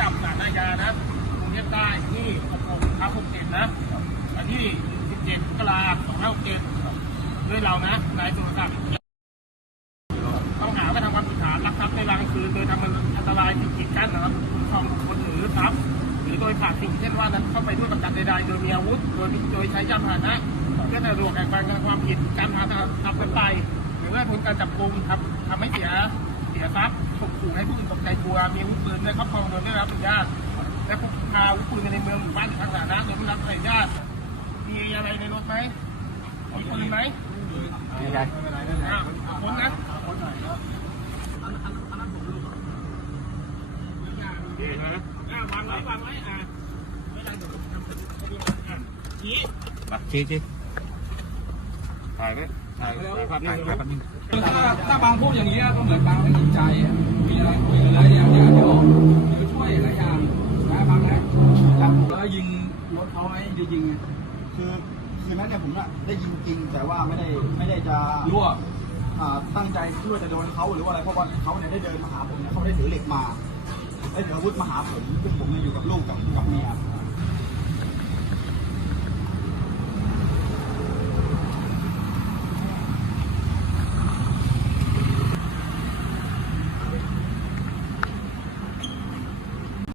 จับสารอาญานะกรุงเทพใต้ที่16ทับ67นะวันที่ 17มกราคม2567ด้วยเรานะนายสุรศักดิ์ต้องหากระทำความผิดฐานลักทรัพย์ในเวลางคืนโดยทำอันตรายสิ่งกีดกั้นนะครับคุ้มครองคคลหรือทรัพย์หรือโดยขาดสิ่งเช่นว่านั้นเข้าไปด้วยประการใดๆโดยมีอาวุธโดยโดยใช้ยานพาหนะเพื่อสะดวกแก่การกระทำความผิดการพาทำกันไปหรือว่าผลการจับกุมทำทำให้เสีย สียทรัพย์ข่มขู่ให้ผู้อื่นตกใจกลัว มีอาวุธปืนในครอบครองโดยไม่ได้รับอนุญาต และพกพาอาวุธปืนไปในเมืองหมู่บ้านหรือทางสาธารณะโดยไม่ได้รับอนุญาต มีอะไรในรถไหมมีปืนไหมไม่ได้อะคนนะอะวางไว้วางไว้อะไม่ได้เดี๋ยวผมทำเป็นอะชี้มาชี้ชี้ ถ่ายไหมถ่ายถ่ายภาพนิ่ถ่ายงถ่ายแป๊บนึงถ้าถ้าบางพูดอย่างนี้ยก็เหมือนบางไม่จริงใจอะมีอะไรคุยกันหลายอย่างอย่างเดียวหรือช่วยหลายอย่างนะบางนะจับแล้วยิงรถเขาไหมจะยิงไงคือคืนนั้นเนี่ยผมอะได้ยิงจริงแต่ว่าไม่ได้ไม่ได้จะรั่วอ่าตั้งใจที่ว่าจะโดนเขาหรือว่าอะไรเพราะว่าเขาเนี่ยได้เดินมาหาผมเนี่ยเขาได้ถือเหล็กมาได้ถืออาวุธมาหาผมซึ่งผมเนี่ยอยู่กับลูกกับกับเมีย